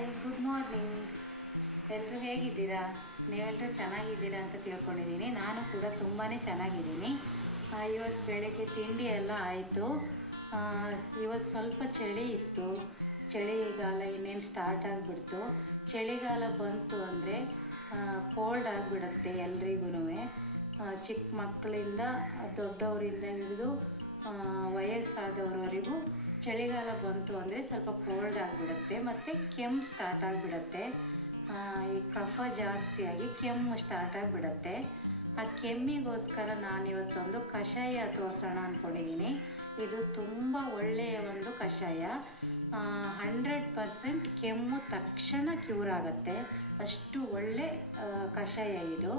Hi, good morning. ಎಲ್ಲರೂ ಹೇಗಿದ್ದೀರಾ? ನೀವೆಲ್ಲರೂ ಚೆನ್ನಾಗಿದ್ದೀರಾ ಅಂತ ತಿಳ್ಕೊಂಡಿದ್ದೀನಿ. ನಾನು ಕೂಡ ತುಂಬಾ ಚೆನ್ನಾಗಿದ್ದೀನಿ. ಇವತ್ತು ಬೆಳಗ್ಗೆ ತಿಂಡಿ ಎಲ್ಲ ಆಯಿತು. ಇವತ್ತು ಸ್ವಲ್ಪ ಚಳಿ ಇತ್ತು. ಚಳಿಗಾಲ ಇನ್ನೇನು ಸ್ಟಾರ್ಟ್ ಆಗಿಬಿಡ್ತು. ಚಳಿಗಾಲ ಬಂತು ಅಂದರೆ ಕೋಲ್ಡ್ ಆಗಿಬಿಡುತ್ತೆ ಎಲ್ರಿಗೂ. ಚಿಕ್ಕ ಮಕ್ಕಳಿಂದ ದೊಡ್ಡವರಿಂದ ಹಿಡಿದು ವಯಸ್ಸಾದವರವರೆಗೂ ಚಳಿಗಾಲ ಬಂತು ಅಂದರೆ ಸ್ವಲ್ಪ ಕೋಲ್ಡ್ ಆಗಿಬಿಡುತ್ತೆ ಮತ್ತು ಕೆಮ್ಮು ಸ್ಟಾರ್ಟ್ ಆಗಿಬಿಡುತ್ತೆ. ಈ ಕಫ ಜಾಸ್ತಿಯಾಗಿ ಕೆಮ್ಮು ಸ್ಟಾರ್ಟ್ ಆಗಿಬಿಡುತ್ತೆ. ಆ ಕೆಮ್ಮಿಗೋಸ್ಕರ ನಾನಿವತ್ತೊಂದು ಕಷಾಯ ತೋರಿಸೋಣ ಅಂದ್ಕೊಂಡಿದ್ದೀನಿ. ಇದು ತುಂಬ ಒಳ್ಳೆಯ ಒಂದು ಕಷಾಯ. 100% ಕೆಮ್ಮು ತಕ್ಷಣ ಕ್ಯೂರ್ ಆಗುತ್ತೆ. ಅಷ್ಟು ಒಳ್ಳೆ ಕಷಾಯ ಇದು.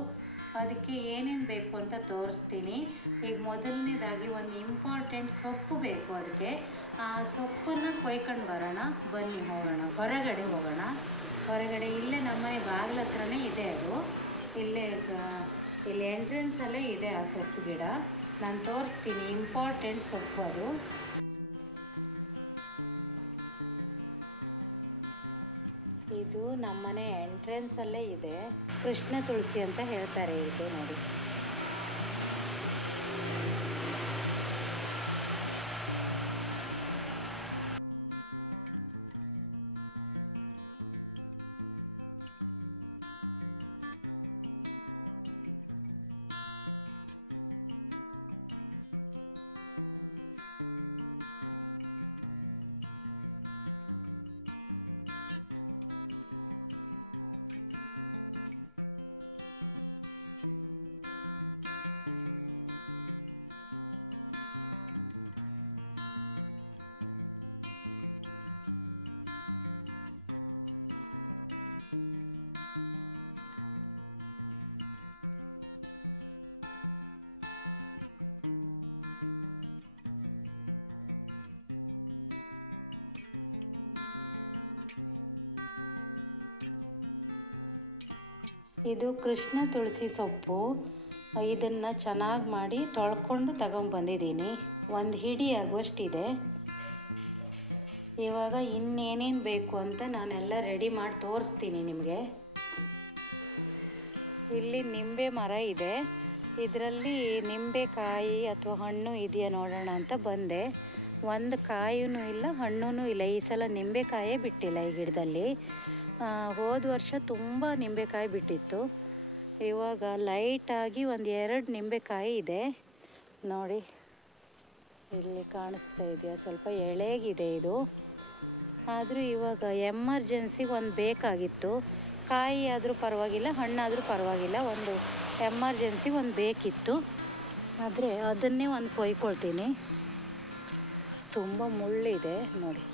ಅದಕ್ಕೆ ಏನೇನು ಬೇಕು ಅಂತ ತೋರಿಸ್ತೀನಿ. ಈಗ ಮೊದಲನೇದಾಗಿ ಒಂದು ಇಂಪಾರ್ಟೆಂಟ್ ಸೊಪ್ಪು ಬೇಕು. ಅದಕ್ಕೆ ಆ ಸೊಪ್ಪನ್ನು ಕೊಯ್ಕೊಂಡು ಬರೋಣ. ಬನ್ನಿ ಹೋಗೋಣ, ಹೊರಗಡೆ ಹೋಗೋಣ. ಹೊರಗಡೆ ಇಲ್ಲೇ ನಮ್ಮನೆ ಬಾಗಿಲ ಹತ್ರನೇ ಇದೆ ಅದು. ಇಲ್ಲಿ ಎಂಟ್ರೆನ್ಸಲ್ಲೇ ಇದೆ ಆ ಸೊಪ್ಪು ಗಿಡ. ನಾನು ತೋರಿಸ್ತೀನಿ. ಇಂಪಾರ್ಟೆಂಟ್ ಸೊಪ್ಪು ಅದು. ಇದು ನಮ್ಮನೆ ಎಂಟ್ರೆನ್ಸಲ್ಲೇ ಇದೆ. ಕೃಷ್ಣ ತುಳಸಿ ಅಂತ ಹೇಳ್ತಾರೆ ಇದಕ್ಕೆ. ನೋಡಿ, ಇದು ಕೃಷ್ಣ ತುಳಸಿ ಸೊಪ್ಪು. ಇದನ್ನು ಚೆನ್ನಾಗಿ ಮಾಡಿ ತೊಳ್ಕೊಂಡು ತಗೊಂಬಂದಿದ್ದೀನಿ. ಒಂದು ಹಿಡಿ ಆಗುವಷ್ಟಿದೆ. ಇವಾಗ ಇನ್ನೇನೇನು ಬೇಕು ಅಂತ ನಾನೆಲ್ಲ ರೆಡಿ ಮಾಡಿ ತೋರಿಸ್ತೀನಿ ನಿಮಗೆ. ಇಲ್ಲಿ ನಿಂಬೆ ಮರ ಇದೆ. ಇದರಲ್ಲಿ ನಿಂಬೆಕಾಯಿ ಅಥವಾ ಹಣ್ಣು ಇದೆಯಾ ನೋಡೋಣ ಅಂತ ಬಂದೆ. ಒಂದು ಕಾಯೂ ಇಲ್ಲ, ಹಣ್ಣೂ ಇಲ್ಲ. ಈ ಸಲ ನಿಂಬೆಕಾಯೇ ಬಿಟ್ಟಿಲ್ಲ ಈ ಗಿಡದಲ್ಲಿ. ಹೋದ ವರ್ಷ ತುಂಬ ನಿಂಬೆಕಾಯಿ ಬಿಟ್ಟಿತ್ತು. ಇವಾಗ ಲೈಟಾಗಿ ಒಂದು 2 ನಿಂಬೆಕಾಯಿ ಇದೆ ನೋಡಿ. ಇಲ್ಲಿ ಕಾಣಿಸ್ತಾ ಇದೆಯಾ? ಸ್ವಲ್ಪ ಎಳೆಗಿದೆ ಇದು. ಆದರೂ ಇವಾಗ ಎಮರ್ಜೆನ್ಸಿಗೆ ಒಂದು ಬೇಕಾಗಿತ್ತು. ಕಾಯಿ ಆದರೂ ಪರವಾಗಿಲ್ಲ, ಹಣ್ಣಾದರೂ ಪರವಾಗಿಲ್ಲ, ಒಂದು ಎಮರ್ಜೆನ್ಸಿಗೆ ಒಂದು ಬೇಕಿತ್ತು. ಆದರೆ ಅದನ್ನೇ ಒಂದು ಕೊಯ್ಕೊಳ್ತೀನಿ. ತುಂಬ ಮುಳ್ಳಿದೆ ನೋಡಿ.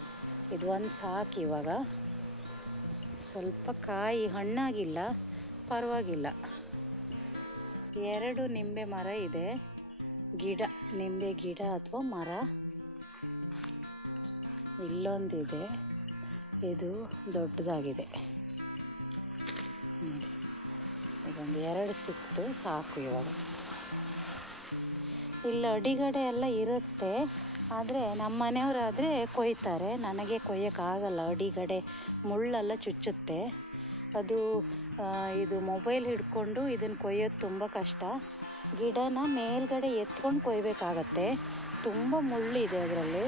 ಇದು ಒಂದು ಸಾಕು. ಇವಾಗ ಸ್ವಲ್ಪ ಕಾಯಿ ಹಣ್ಣಾಗಿಲ್ಲ, ಪರವಾಗಿಲ್ಲ. 2 ನಿಂಬೆ ಮರ ಇದೆ. ಗಿಡ, ನಿಂಬೆ ಗಿಡ ಅಥವಾ ಮರ. ಇಲ್ಲೊಂದಿದೆ, ಇದು ದೊಡ್ಡದಾಗಿದೆ ನೋಡಿ. ಇದೊಂದು 2 ಸಿಕ್ತು, ಸಾಕು. ಇವಾಗ ಇಲ್ಲಿ ಅಡಿಗಡೆ ಎಲ್ಲ ಇರುತ್ತೆ. ಆದರೆ ನಮ್ಮ ಮನೆಯವರಾದರೆ ಕೊಯ್ತಾರೆ. ನನಗೆ ಕೊಯ್ಯೋಕ್ಕಾಗಲ್ಲ. ಅಡಿಗಡೆ ಮುಳ್ಳೆಲ್ಲ ಚುಚ್ಚುತ್ತೆ. ಅದು ಇದು ಮೊಬೈಲ್ ಹಿಡ್ಕೊಂಡು ಇದನ್ನು ಕೊಯ್ಯೋದು ತುಂಬ ಕಷ್ಟ. ಗಿಡನ ಮೇಲ್ಗಡೆ ಎತ್ಕೊಂಡು ಕೊಯ್ಬೇಕಾಗತ್ತೆ. ತುಂಬ ಮುಳ್ಳಿದೆ ಅದರಲ್ಲಿ.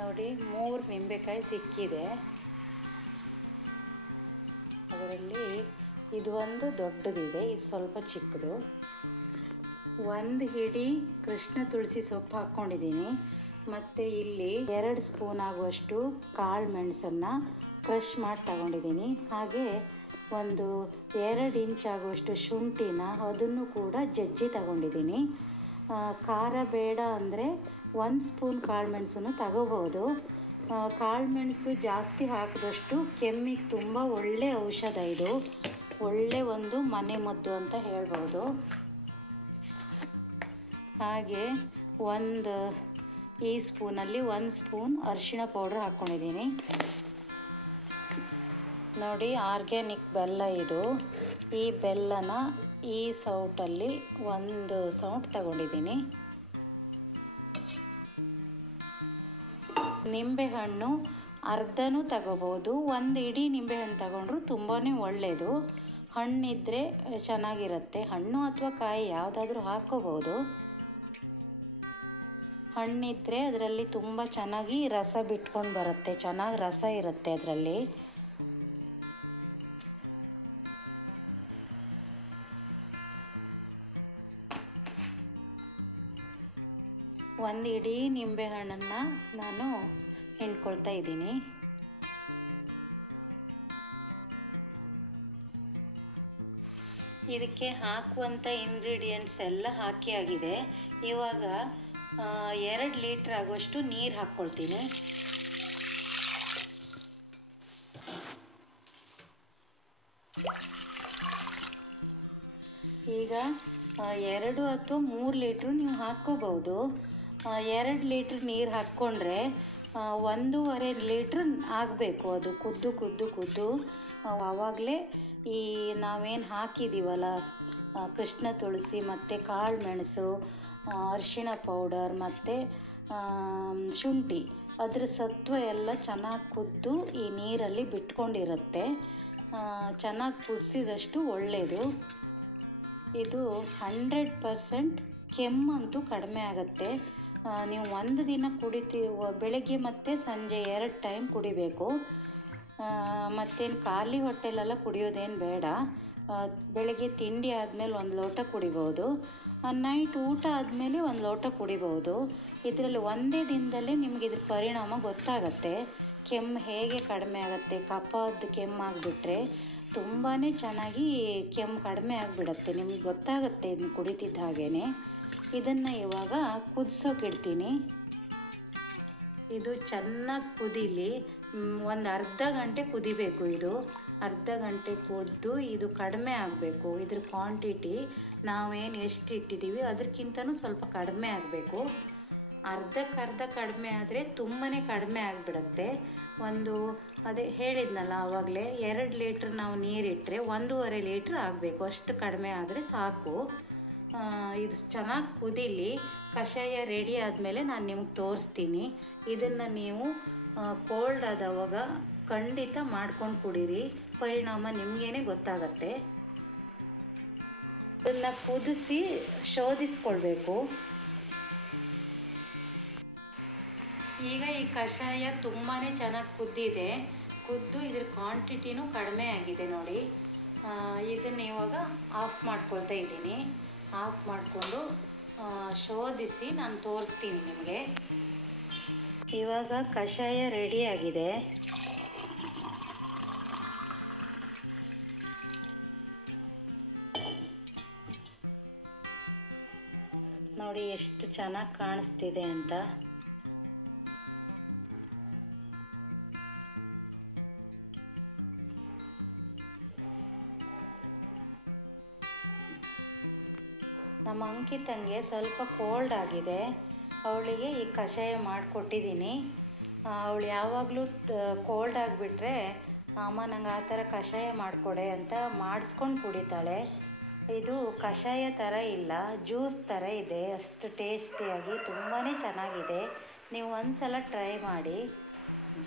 ನೋಡಿ, 3 ನಿಂಬೆಕಾಯಿ ಸಿಕ್ಕಿದೆ. ಅದರಲ್ಲಿ ಇದು ಒಂದು ದೊಡ್ಡದಿದೆ, ಇದು ಸ್ವಲ್ಪ ಚಿಕ್ಕದು. ಒಂದು ಹಿಡಿ ಕೃಷ್ಣ ತುಳಸಿ ಸೊಪ್ಪು ಹಾಕ್ಕೊಂಡಿದ್ದೀನಿ. ಮತ್ತು ಇಲ್ಲಿ 2 ಸ್ಪೂನ್ ಆಗುವಷ್ಟು ಕಾಳು ಮೆಣಸನ್ನು ಕ್ರಷ್ ಮಾಡಿ ತಗೊಂಡಿದ್ದೀನಿ. ಹಾಗೆ ಒಂದು 2 ಇಂಚ್ ಆಗುವಷ್ಟು ಶುಂಠಿನ, ಅದನ್ನು ಕೂಡ ಜಜ್ಜಿ ತಗೊಂಡಿದ್ದೀನಿ. ಖಾರ ಬೇಡ ಅಂದರೆ 1 ಸ್ಪೂನ್ ಕಾಳು ಮೆಣಸನ್ನು ತಗೋಬೋದು. ಕಾಳು ಮೆಣಸು ಜಾಸ್ತಿ ಹಾಕಿದಷ್ಟು ಕೆಮ್ಮಿಗೆ ತುಂಬ ಒಳ್ಳೆ ಔಷಧ. ಇದು ಒಳ್ಳೆ ಒಂದು ಮನೆ ಮದ್ದು ಅಂತ ಹೇಳ್ಬೋದು. ಹಾಗೆ ಈ ಸ್ಪೂನಲ್ಲಿ 1 ಸ್ಪೂನ್ ಅರಿಶಿಣ ಪೌಡ್ರ್ ಹಾಕ್ಕೊಂಡಿದ್ದೀನಿ ನೋಡಿ. ಆರ್ಗ್ಯಾನಿಕ್ ಬೆಲ್ಲ ಇದು. ಈ ಬೆಲ್ಲನ ಈ ಸೌಟಲ್ಲಿ 1 ಸೌಟ್ ತಗೊಂಡಿದ್ದೀನಿ. ನಿಂಬೆಹಣ್ಣು ಅರ್ಧನೂ ತಗೋಬೋದು, ಒಂದು ಇಡೀ ನಿಂಬೆಹಣ್ಣು ತಗೊಂಡ್ರು ತುಂಬಾ ಒಳ್ಳೆಯದು. ಹಣ್ಣಿದ್ದರೆ ಚೆನ್ನಾಗಿರುತ್ತೆ, ಹಣ್ಣು ಅಥವಾ ಕಾಯಿ ಯಾವುದಾದ್ರೂ ಹಾಕ್ಕೋಬೋದು. ಹಣ್ಣಿದ್ದರೆ ಅದರಲ್ಲಿ ತುಂಬ ಚೆನ್ನಾಗಿ ರಸ ಬಿಟ್ಕೊಂಡು ಬರುತ್ತೆ, ಚೆನ್ನಾಗಿ ರಸ ಇರುತ್ತೆ ಅದರಲ್ಲಿ. ಒಂದು ಇಡೀ ನಿಂಬೆಹಣ್ಣನ್ನು ನಾನು ಹಿಂಡ್ಕೊಳ್ತಾ ಇದ್ದೀನಿ. ಇದಕ್ಕೆ ಹಾಕುವಂಥ ಇಂಗ್ರೀಡಿಯೆಂಟ್ಸ್ ಎಲ್ಲ ಹಾಕಿ ಆಗಿದೆ. ಇವಾಗ 2 ಲೀಟ್ರ್ ಆಗುವಷ್ಟು ನೀರು ಹಾಕ್ಕೊಳ್ತೀನಿ. ಈಗ 2 ಅಥವಾ 3 ಲೀಟ್ರು ನೀವು ಹಾಕ್ಕೋಬೋದು. 2 ಲೀಟ್ರ್ ನೀರು ಹಾಕ್ಕೊಂಡ್ರೆ 1.5 ಲೀಟ್ರ್ ಆಗಬೇಕು. ಅದು ಕುದ್ದು ಆವಾಗಲೇ ಈ ನಾವೇನು ಹಾಕಿದ್ದೀವಲ್ಲ ಕೃಷ್ಣ ತುಳಸಿ ಮತ್ತು ಕಾಳು ಮೆಣಸು, ಅರಿಶಿಣ ಪೌಡರ್ ಮತ್ತು ಶುಂಠಿ, ಅದರ ಸತ್ವ ಎಲ್ಲ ಚೆನ್ನಾಗಿ ಕುದ್ದು ಈ ನೀರಲ್ಲಿ ಬಿಟ್ಕೊಂಡಿರುತ್ತೆ. ಚೆನ್ನಾಗಿ ಕುದಿಸಿದಷ್ಟು ಒಳ್ಳೆಯದು. ಇದು 100% ಕೆಮ್ಮಂತೂ ಕಡಿಮೆ ಆಗುತ್ತೆ. ನೀವು ಒಂದು ದಿನ ಬೆಳಗ್ಗೆ ಮತ್ತು ಸಂಜೆ 2 ಟೈಮ್ ಕುಡಿಬೇಕು. ಮತ್ತೇನು ಖಾಲಿ ಹೊಟ್ಟೆಲೆಲ್ಲ ಕುಡಿಯೋದೇನು ಬೇಡ. ಬೆಳಗ್ಗೆ ತಿಂಡಿ ಆದಮೇಲೆ 1 ಲೋಟ ಕುಡಿಬೋದು, ನೈಟ್ ಊಟ ಆದಮೇಲೆ 1 ಲೋಟ ಕುಡಿಬೋದು. ಇದರಲ್ಲಿ ಒಂದೇ ದಿನದಲ್ಲೇ ನಿಮಗೆ ಇದ್ರ ಪರಿಣಾಮ ಗೊತ್ತಾಗತ್ತೆ. ಕೆಮ್ಮು ಹೇಗೆ ಕಡಿಮೆ ಆಗುತ್ತೆ, ಕಫದ ಕೆಮ್ಮಾಗಿಬಿಟ್ರೆ ತುಂಬಾ ಚೆನ್ನಾಗಿ ಕೆಮ್ಮು ಕಡಿಮೆ ಆಗಿಬಿಡತ್ತೆ, ನಿಮಗೆ ಗೊತ್ತಾಗುತ್ತೆ ಇದನ್ನು ಕುಡಿತಿದ್ದ ಹಾಗೇ. ಇದನ್ನು ಇವಾಗ ಕುದಿಸೋಕಿಡ್ತೀನಿ. ಇದು ಚೆನ್ನಾಗಿ ಕುದೀಲಿ, ಒಂದು ಅರ್ಧ ಗಂಟೆ ಕುದಿಬೇಕು. ಇದು ಅರ್ಧ ಗಂಟೆ ಕುದ್ದು ಇದು ಕಡಿಮೆ ಆಗಬೇಕು. ಇದ್ರ ಕ್ವಾಂಟಿಟಿ ನಾವೇನು ಎಷ್ಟು ಇಟ್ಟಿದ್ದೀವಿ ಅದಕ್ಕಿಂತನೂ ಸ್ವಲ್ಪ ಕಡಿಮೆ ಆಗಬೇಕು. ಅರ್ಧಕ್ಕರ್ಧ ಕಡಿಮೆ ಆದರೆ ತುಂಬಾ ಕಡಿಮೆ ಆಗಿಬಿಡತ್ತೆ. ಅದೇ ಹೇಳಿದ್ನಲ್ಲ ಆವಾಗಲೇ, 2 ಲೀಟ್ರ್ ನಾವು ನೀರಿಟ್ಟರೆ 1.5 ಲೀಟ್ರ್ ಆಗಬೇಕು, ಅಷ್ಟು ಕಡಿಮೆ ಆದರೆ ಸಾಕು. ಇದು ಚೆನ್ನಾಗಿ ಕುದೀಲಿ. ಕಷಾಯ ರೆಡಿ ಆದಮೇಲೆ ನಾನು ನಿಮಗೆ ತೋರಿಸ್ತೀನಿ. ಇದನ್ನು ನೀವು ಕೋಲ್ಡ್ ಆದವಾಗ ಖಂಡಿತ ಮಾಡ್ಕೊಂಡು ಕುಡೀರಿ, ಪರಿಣಾಮ ನಿಮಗೇನೆ ಗೊತ್ತಾಗತ್ತೆ. ಇದನ್ನು ಕುದಿಸಿ ಶೋಧಿಸ್ಕೊಳ್ಬೇಕು. ಈಗ ಈ ಕಷಾಯ ತುಂಬಾ ಚೆನ್ನಾಗಿ ಕುದ್ದಿದೆ, ಕುದ್ದು ಇದ್ರ ಕ್ವಾಂಟಿಟಿನೂ ಕಡಿಮೆ ಆಗಿದೆ ನೋಡಿ. ಇದನ್ನು ಇವಾಗ ಆಫ್ ಮಾಡ್ಕೊಳ್ತಾ ಇದ್ದೀನಿ. ಆಫ್ ಮಾಡಿಕೊಂಡು ಶೋಧಿಸಿ ನಾನು ತೋರಿಸ್ತೀನಿ ನಿಮಗೆ. ಇವಾಗ ಕಷಾಯ ರೆಡಿಯಾಗಿದೆ. ನೋಡಿ ಎಷ್ಟು ಚೆನ್ನಾಗಿ ಕಾಣಿಸ್ತಿದೆ ಅಂತ. ನಮ್ಮ ಅಂಕಿತಂಗೆ ಸ್ವಲ್ಪ ಕೋಲ್ಡ್ ಆಗಿದೆ, ಅವಳಿಗೆ ಈ ಕಷಾಯ ಮಾಡಿಕೊಟ್ಟಿದ್ದೀನಿ. ಅವಳು ಯಾವಾಗಲೂ ಕೋಲ್ಡ್ ಆಗಿಬಿಟ್ರೆ ಅಮ್ಮ ನಂಗೆ ಆ ಥರ ಕಷಾಯ ಮಾಡಿಕೊಡೆ ಅಂತ ಮಾಡಿಸ್ಕೊಂಡು ಕುಡಿತಾಳೆ. ಇದು ಕಷಾಯ ಥರ ಇಲ್ಲ, ಜ್ಯೂಸ್ ಥರ ಇದೆ, ಅಷ್ಟು ಟೇಸ್ಟಿಯಾಗಿ ತುಂಬಾ ಚೆನ್ನಾಗಿದೆ. ನೀವು ಒಂದು ಸಲ ಟ್ರೈ ಮಾಡಿ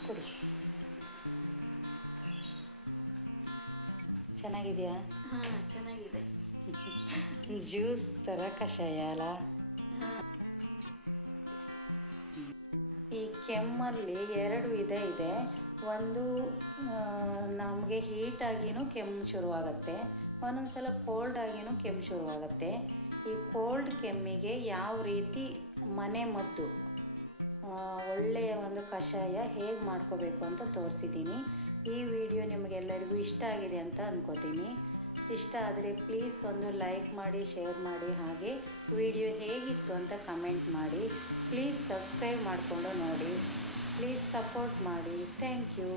ಕುಡಿ. ಚೆನ್ನಾಗಿದೆಯಾ? ಹಾಂ, ಚೆನ್ನಾಗಿದೆ. ಜ್ಯೂಸ್ ಥರ ಕಷಾಯ ಅಲ್ಲ. ಈ ಕೆಮ್ಮಲ್ಲಿ 2 ವಿಧ ಇದೆ. ಒಂದು ನಮಗೆ ಹೀಟಾಗಿಯೂ ಕೆಮ್ಮು ಶುರುವಾಗುತ್ತೆ, ಒಂದೊಂದು ಸಲ ಕೋಲ್ಡ್ ಆಗಿಯೂ ಕೆಮ್ಮು ಶುರುವಾಗುತ್ತೆ. ಈ ಕೋಲ್ಡ್ ಕೆಮ್ಮಿಗೆ ಯಾವ ರೀತಿ ಮನೆ ಮದ್ದು ಒಳ್ಳೆಯ ಒಂದು ಕಷಾಯ ಹೇಗೆ ಮಾಡ್ಕೋಬೇಕು ಅಂತ ತೋರಿಸಿದ್ದೀನಿ. ಈ ವಿಡಿಯೋ ನಿಮಗೆಲ್ಲರಿಗೂ ಇಷ್ಟ ಆಗಿದೆ ಅಂತ ಅಂದ್ಕೋತೀನಿ. ಇಷ್ಟ ಆದರೆ ಪ್ಲೀಸ್ ಒಂದು ಲೈಕ್ ಮಾಡಿ, ಶೇರ್ ಮಾಡಿ, ಹಾಗೆ ವಿಡಿಯೋ ಹೇಗಿತ್ತು ಅಂತ ಕಮೆಂಟ್ ಮಾಡಿ. ಪ್ಲೀಸ್ ಸಬ್ಸ್ಕ್ರೈಬ್ ಮಾಡಿಕೊಂಡು ನೋಡಿ, ಪ್ಲೀಸ್ ಸಪೋರ್ಟ್ ಮಾಡಿ. Thank you.